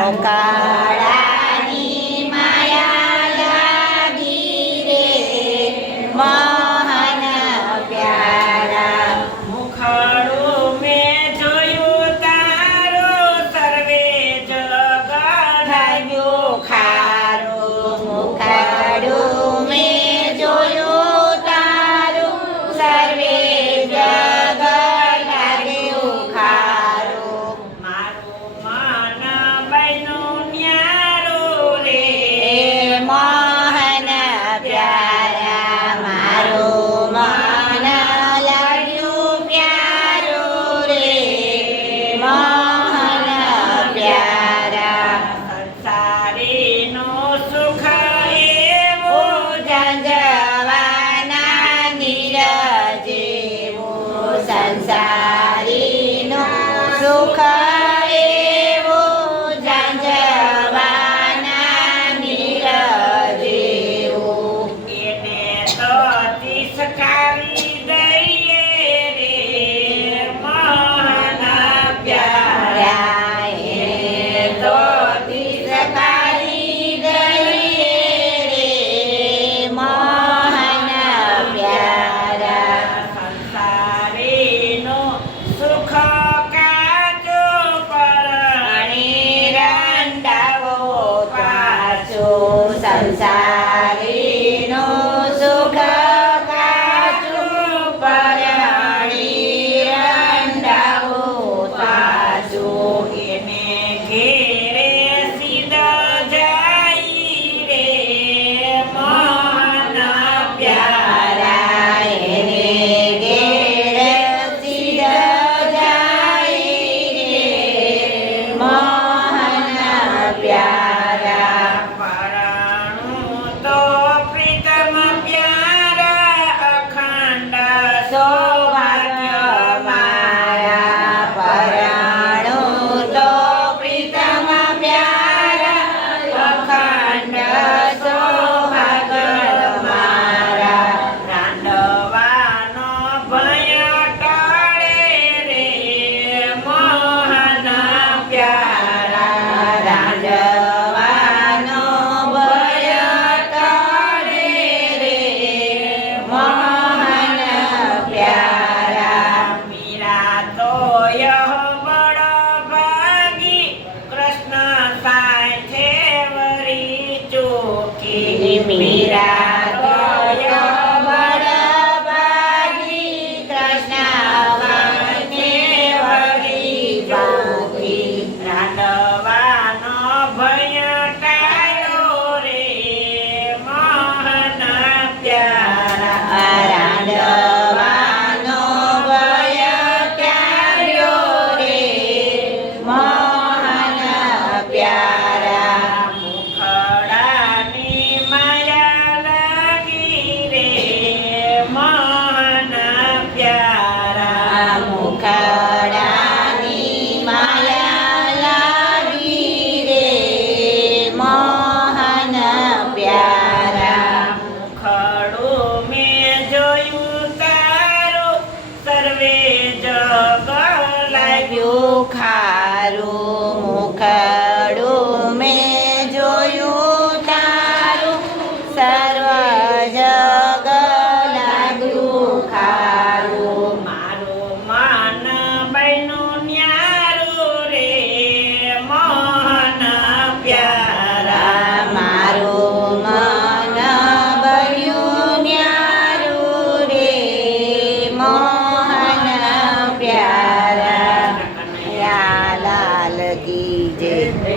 કાળાની માયા લાગી રે મોહન પ્યારા મુખાડું મેં જોયું તારું સર્વે જગડ્યું ખારું મુખાડું મેં જોયું તારું સર્વે જગત લાગ્યું ખારું મારું મન બન્યું ન્યારું રે મોહન પ્યારા મારું મન લાગ્યું પ્યારું રે મોહન પ્યારા સંસારીનું સુખ એવું જંજવાના નીરજેવું સંસારીનું સુખ એવું જંજવાના નીરજેવું એને તો તિસકારી દઈએ રે મોહન પ્યારા એને તો તિસકારી દઈએ રે મોહન પ્યારા સંસારીનું સુખ કાચું પાણી રંડાવો પાછો સંસારીનું સુખ કાચું પરણી રંડાવો પાછું એને ઘેરે સીધો જાય રે મોહન પ્યારા એને ઘેર સીધ જાય રે મોહન પ્યારા પરાણું તો પ્રીતમ પ્યારા અખંડ સૌભાગ્ય મારા પરાણું તો પ્રીતમ પ્યારા અખંડ સૌભાગ્ય મારા રાંડવાનો ભય ટળે રે મોહન પ્યારા રાંડવાનો ભય ટળે રે મોહન પ્યારા મીરા તો બળ ભાગી કૃષ્ણ સાથે વરી ચોકી મીરા તોય બળભાગી કૃષ્ણ વાને વળી જોગી રાંડવાનો ભય ટાળ્યો રે મોહન પ્યારા રાંડવાનો ભય ટાળ્યો રે મોહન પ્યારા